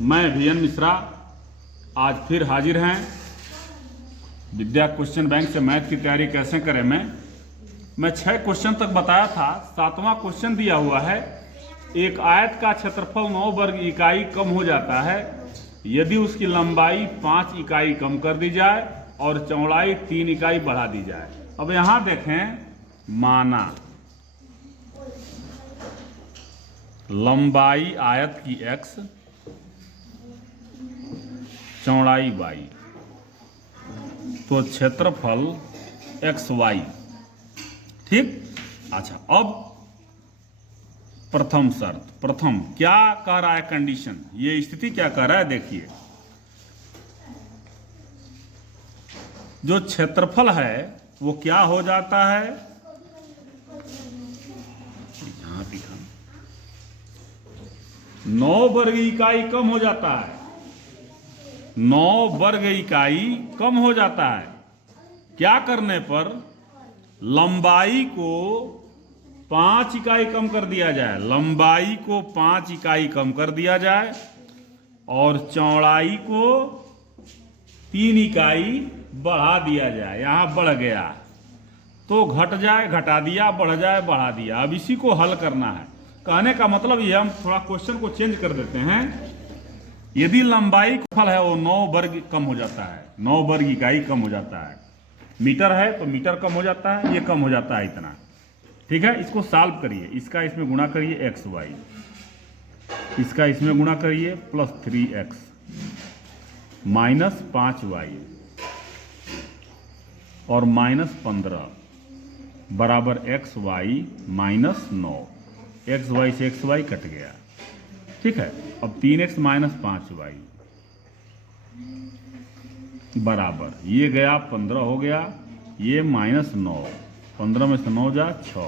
मैं वीएन मिश्रा आज फिर हाजिर हैं। विद्या क्वेश्चन बैंक से मैथ की तैयारी कैसे करें। मैं 6 क्वेश्चन तक बताया था। 7वां क्वेश्चन दिया हुआ है, एक आयत का क्षेत्रफल 9 वर्ग इकाई कम हो जाता है यदि उसकी लंबाई 5 इकाई कम कर दी जाए और चौड़ाई 3 इकाई बढ़ा दी जाए। अब यहां देखें, माना लंबाई आयत की x, चौड़ाई y, तो क्षेत्रफल xy। ठीक। अच्छा, अब प्रथम क्या कह रहा है कंडीशन, ये स्थिति क्या कह रहा है, देखिए। जो क्षेत्रफल है वो क्या हो जाता है, यहां लिखा 9 वर्ग इकाई कम हो जाता है। 9 वर्ग इकाई कम हो जाता है क्या करने पर, लंबाई को 5 इकाई कम कर दिया जाए। लंबाई को 5 इकाई कम कर दिया जाए और चौड़ाई को 3 इकाई बढ़ा दिया जाए। यहां बढ़ गया तो घट जाए, घटा दिया, बढ़ जाए, बढ़ा दिया। अब इसी को हल करना है। कहने का मतलब ये, हम थोड़ा क्वेश्चन को चेंज कर देते हैं। यदि लंबाई का फल है वो 9 वर्ग कम हो जाता है, 9 वर्ग इकाई कम हो जाता है। मीटर है तो मीटर कम हो जाता है, ये कम हो जाता है इतना। ठीक है, इसको सॉल्व करिए। इसका इसमें गुणा करिए xy, इसका इसमें गुणा करिए प्लस 3x माइनस 5y और माइनस 15 बराबर xy माइनस 9। xy से xy कट गया। ठीक है, अब 3x माइनस 5y बराबर, ये गया 15 हो गया, ये माइनस 9, 15 में से 9 जा 6,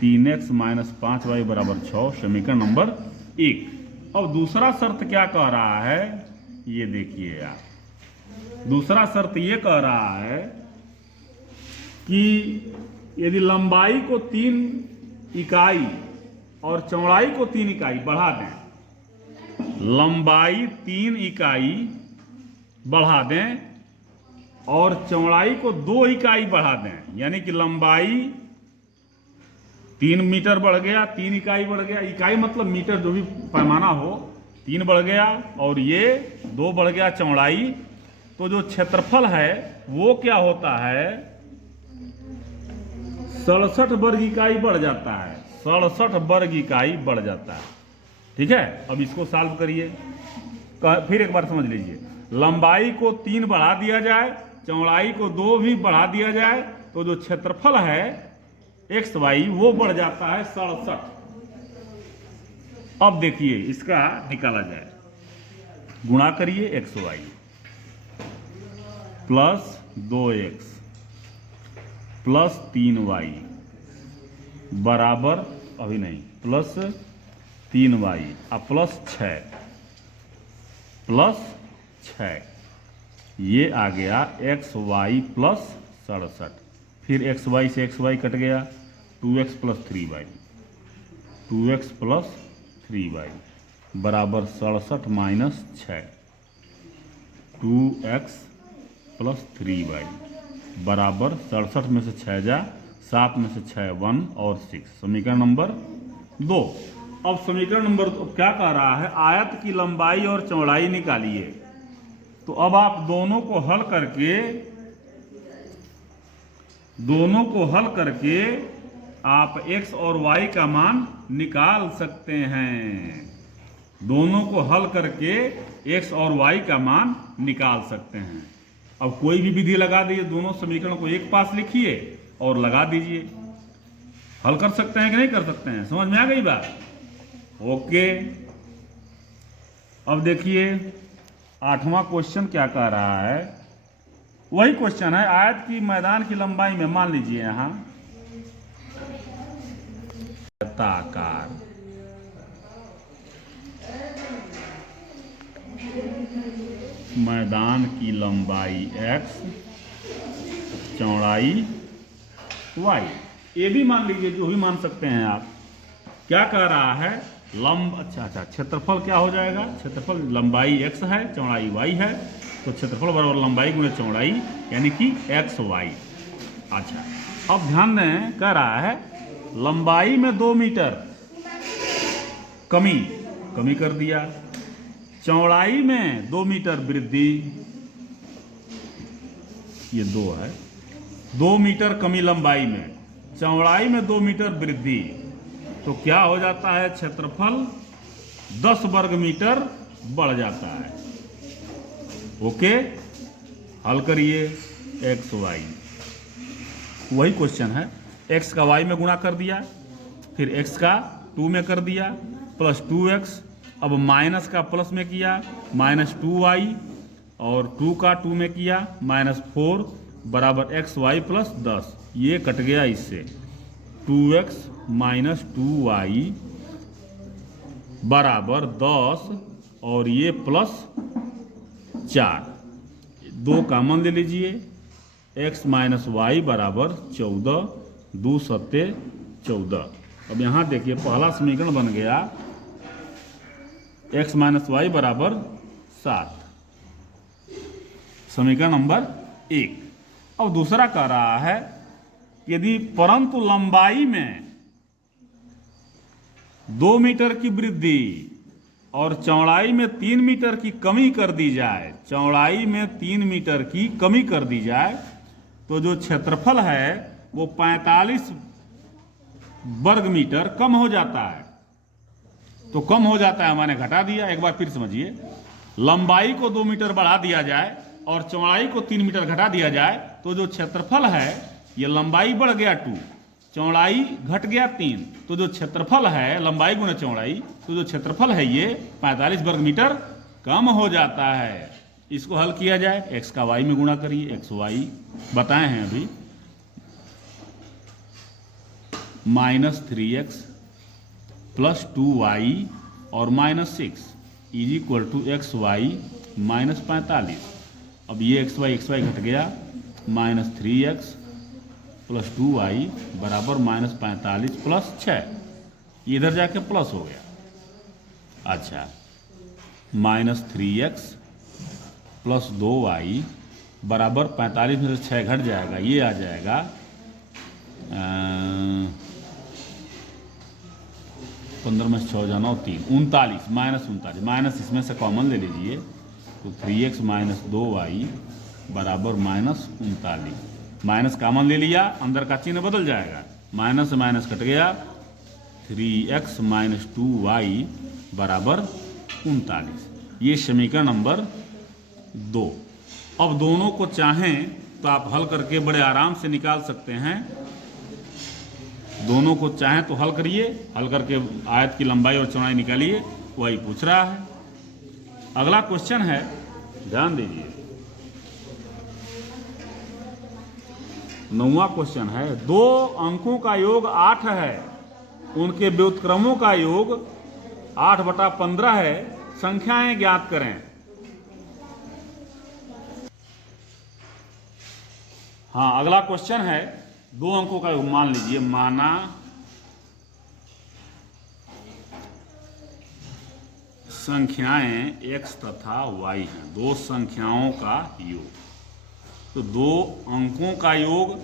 3x माइनस 5y बराबर 6, समीकरण नंबर 1। अब दूसरा शर्त क्या कह रहा है, ये देखिए आप। दूसरा शर्त ये कह रहा है कि यदि लंबाई को 3 इकाई और चौड़ाई को 3 इकाई बढ़ा दें, लंबाई 3 इकाई बढ़ा दें और चौड़ाई को 2 इकाई बढ़ा दें, यानी कि लंबाई 3 मीटर बढ़ गया, 3 इकाई बढ़ गया। इकाई मतलब मीटर, जो भी पैमाना हो, 3 बढ़ गया और ये 2 बढ़ गया चौड़ाई। तो जो क्षेत्रफल है वो क्या होता है, 67 वर्ग इकाई बढ़ जाता है। 67 वर्ग इकाई बढ़ जाता है। ठीक है, अब इसको सॉल्व करिए। फिर एक बार समझ लीजिए, लंबाई को 3 बढ़ा दिया जाए, चौड़ाई को 2 भी बढ़ा दिया जाए, तो जो क्षेत्रफल है xy वो बढ़ जाता है 67। अब देखिए इसका निकाला जाए, गुणा करिए xy plus 2x plus 3y बराबर, अभी नहीं, प्लस 3y और प्लस 6, ये आ गया xy प्लस 67। फिर xy से xy कट गया, 2x plus 3y, 2x plus 3y बराबर 67 माइनस 6, 2x प्लस 3y बराबर 67 में से 6 जा 7 में से 6 1 और 6, समीकरण नंबर 2। अब समीकरण नंबर 2 क्या कह रहा है, आयत की लंबाई और चौड़ाई निकालिए। तो अब आप दोनों को हल करके आप x और y का मान निकाल सकते हैं। दोनों को हल करके x और y का मान निकाल सकते हैं। अब कोई भी विधि लगा दीजिए, दोनों समीकरण को एक पास लिखिए और लगा दीजिए। हल कर सकते हैं कि नहीं कर सकते हैं, समझ में आ गई बात। ओके, अब देखिए 8वां क्वेश्चन क्या कह रहा है, वही क्वेश्चन है। आयत की मैदान की लंबाई में, मान लीजिए यहां आयताकार मैदान की लंबाई x, चौड़ाई y, ये भी मान लीजिए, जो भी मान सकते हैं आप। क्या कह रहा है, अच्छा, क्षेत्रफल क्या हो जाएगा? क्षेत्रफल लंबाई x है, चौड़ाई y है, तो क्षेत्रफल बराबर लंबाई गुणे चौड़ाई, यानी कि xy। अच्छा, अब ध्यान दें, कह रहा है लंबाई में 2 मीटर कमी कर दिया, चौड़ाई में 2 मीटर वृद्धि, ये 2 है, 2 मीटर कमी लंबाई में, चौड़ाई में 2 मीटर वृद्धि, तो क्या हो जाता है? क्षेत्रफल 10 वर्ग मीटर बढ़ जाता है। ओके, हल करिए एक्स वाई, वही क्वेश्चन है। x का y में गुणा कर दिया, फिर x का 2 में कर दिया, प्लस 2x, अब माइनस का प्लस में किया, माइनस 2y, और 2 का 2 में किया, -4 बराबर xy प्लस 10। ये कट गया इससे, 2x माइनस 2y बराबर 10, और ये प्लस 4, 2 कॉमन ले लीजिए, x माइनस वाई बराबर 14, 2 सत्ते 14। अब यहाँ देखिए पहला समीकरण बन गया x माइनस वाई बराबर 7, समीकरण नंबर 1। अब दूसरा कह रहा है यदि परंतु लंबाई में 2 मीटर की वृद्धि और चौड़ाई में 3 मीटर की कमी कर दी जाए, चौड़ाई में 3 मीटर की कमी कर दी जाए, तो जो क्षेत्रफल है वो 45 वर्ग मीटर कम हो जाता है। तो कम हो जाता है माने घटा दिया। एक बार फिर समझिए, लंबाई को 2 मीटर बढ़ा दिया जाए और चौड़ाई को 3 मीटर घटा दिया जाए, तो जो क्षेत्रफल है, ये लंबाई बढ़ गया 2, चौड़ाई घट गया 3, तो जो क्षेत्रफल है लंबाई गुणे चौड़ाई, तो जो क्षेत्रफल है ये 45 वर्ग मीटर कम हो जाता है। इसको हल किया जाए, x का y में गुणा करिए, xy बताए हैं अभी, -3x प्लस 2y और -6 इज इक्वल टू xy -45। अब ये xy घट गया, -3x प्लस 2y बराबर -45 प्लस 6, इधर जाके प्लस हो गया। अच्छा, -3x प्लस 2y बराबर 45 में से 6 घट जाएगा, ये आ जाएगा 15 में 6 जाना 3, 39, -39, माइनस इसमें से कॉमन ले लीजिए, तो 3x माइनस 2y बराबर -39, माइनस कॉमन ले लिया, अंदर का चिन्ह बदल जाएगा, माइनस से माइनस कट गया, 3x माइनस 2y बराबर 39। ये समीकरण नंबर 2। अब दोनों को चाहें तो आप हल करके बड़े आराम से निकाल सकते हैं। दोनों को चाहें तो हल करिए, हल करके आयत की लंबाई और चौड़ाई निकालिए, वही पूछ रहा है। अगला क्वेश्चन है, ध्यान दीजिए, 9वां क्वेश्चन है, 2 अंकों का योग 8 है, उनके व्युत्क्रमों का योग 8/15 है, संख्याएं ज्ञात करें। हाँ, अगला क्वेश्चन है, 2 अंकों का योग, मान लीजिए, माना संख्याएं x तथा y हैं, 2 संख्याओं का योग। तो 2 अंकों का योग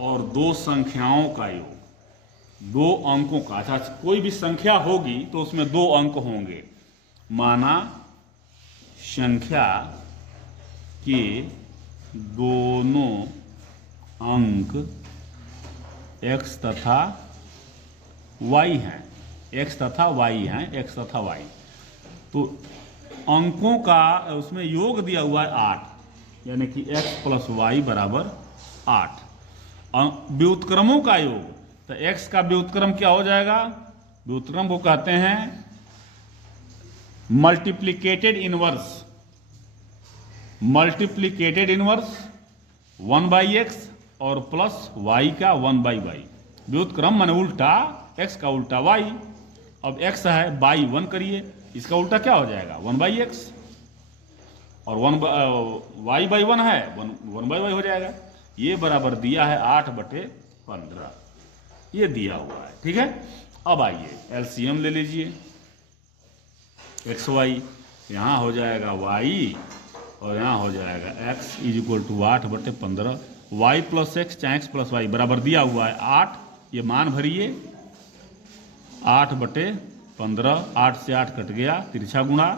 और 2 संख्याओं का योग, 2 अंकों का, अच्छा कोई भी संख्या होगी तो उसमें 2 अंक होंगे। माना संख्या के दोनों अंक x तथा y हैं, x तथा y हैं, x तथा y, तो अंकों का उसमें योग दिया हुआ है 8, यानी कि x प्लस y बराबर 8। व्युत्क्रमों का योग, तो x का व्युत्क्रम क्या हो जाएगा? व्युत्क्रम को कहते हैं मल्टीप्लिकेटेड इनवर्स, मल्टीप्लिकेटेड इनवर्स 1/x और प्लस y का 1/y। व्युत्क्रम माने उल्टा, x का उल्टा y। अब x है, y 1 करिए, इसका उल्टा क्या हो जाएगा? 1/x, और y/1 है, 1/y हो जाएगा। ये बराबर दिया है 8/15, ये दिया हुआ है, ठीक है। अब आइए एलसीएम ले लीजिए, एक्स वाई, यहाँ हो जाएगा वाई और यहाँ हो जाएगा x is equal to 8/15, y plus x चाहे एक्स प्लस वाई बराबर दिया हुआ है 8, ये मान भरिए 8/15, 8 से 8 कट गया, तिरछा गुणा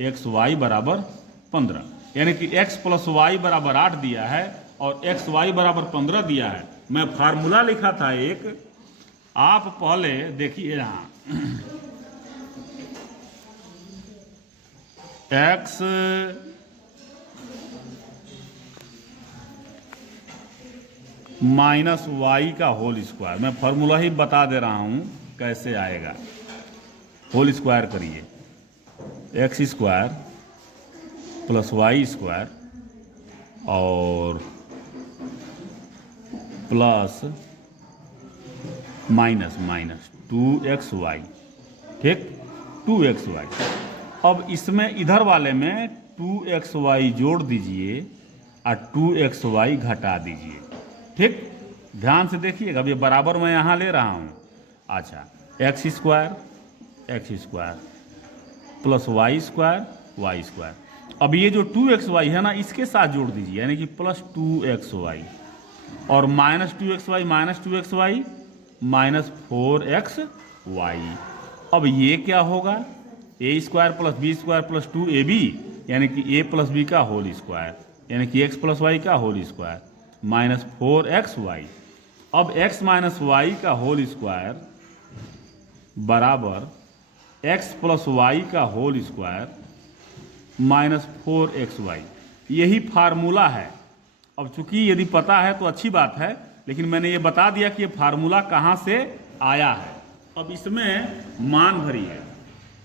एक्स वाई बराबर 15, यानी कि x प्लस वाई बराबर 8 दिया है और एक्स वाई बराबर 15 दिया है। मैं फार्मूला लिखा था एक, आप पहले देखिए यहाँ x माइनस वाई का होल स्क्वायर, मैं फॉर्मूला ही बता दे रहा हूं कैसे आएगा। होल स्क्वायर करिए, x square plus y square और प्लस माइनस 2xy, ठीक, 2xy। अब इसमें इधर वाले में 2xy जोड़ दीजिए और 2xy घटा दीजिए, ठीक। ध्यान से देखिएगा, अब ये बराबर मैं यहाँ ले रहा हूँ। अच्छा, x square plus y square, अब ये जो 2xy है ना इसके साथ जोड़ दीजिए, यानी कि प्लस 2xy और माइनस 2xy माइनस 4xy। अब ये क्या होगा, a square plus b square plus 2ab, यानी कि a प्लस बी का होल स्क्वायर, यानी कि x प्लस वाई का होल स्क्वायर माइनस 4xy। अब x माइनस वाई का होल स्क्वायर बराबर x प्लस वाई का होल स्क्वायर माइनस 4xy, यही फार्मूला है। अब चूंकि यदि पता है तो अच्छी बात है, लेकिन मैंने ये बता दिया कि ये फार्मूला कहाँ से आया है। अब इसमें मान भरिए,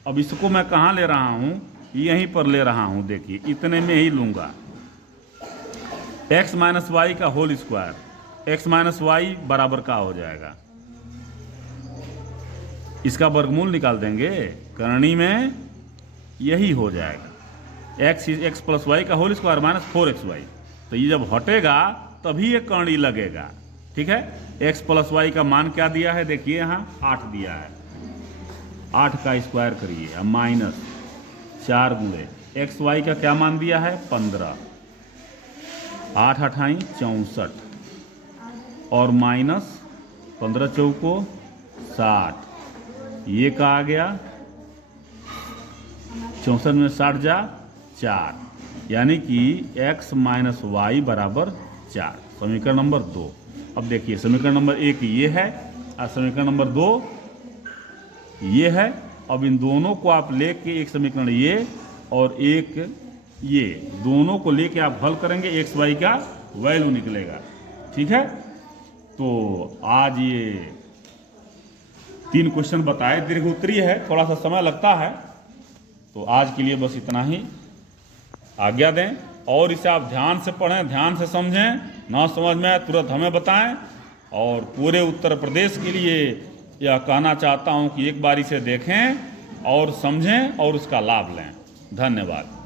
अब इसको मैं कहाँ ले रहा हूँ, यहीं पर ले रहा हूँ, देखिए इतने में ही लूँगा। x माइनस वाई का whole square, x minus y बराबर का हो जाएगा, इसका वर्गमूल निकाल देंगे, करणी में यही हो जाएगा, x प्लस वाई का होल स्क्वायर माइनस 4xy। तो ये जब हटेगा तभी ये करणी लगेगा, ठीक है। x प्लस वाई का मान क्या दिया है, देखिए यहाँ 8 दिया है, 8 का स्क्वायर करिए, अब माइनस 4 गुणे एक्स वाई का क्या मान दिया है 15, 8 अठाई 64 और माइनस 15 चौको 60, ये का आ गया 64 में 60 जा 4, यानी कि x माइनस वाई बराबर 4, समीकरण नंबर 2। अब देखिए समीकरण नंबर 1 ये है और समीकरण नंबर 2 ये है। अब इन दोनों को आप लेके, एक समीकरण ये और एक ये, दोनों को लेके आप हल करेंगे, एक्स वाई का वैल्यू निकलेगा, ठीक है। तो आज ये 3 क्वेश्चन बताए, दीर्घ उत्तरीय है, थोड़ा सा समय लगता है, तो आज के लिए बस इतना ही, आज्ञा दें। और इसे आप ध्यान से पढ़ें, ध्यान से समझें, ना समझ में आए तुरंत हमें बताएं। और पूरे उत्तर प्रदेश के लिए यह कहना चाहता हूं कि एक बार इसे देखें और समझें और उसका लाभ लें। धन्यवाद।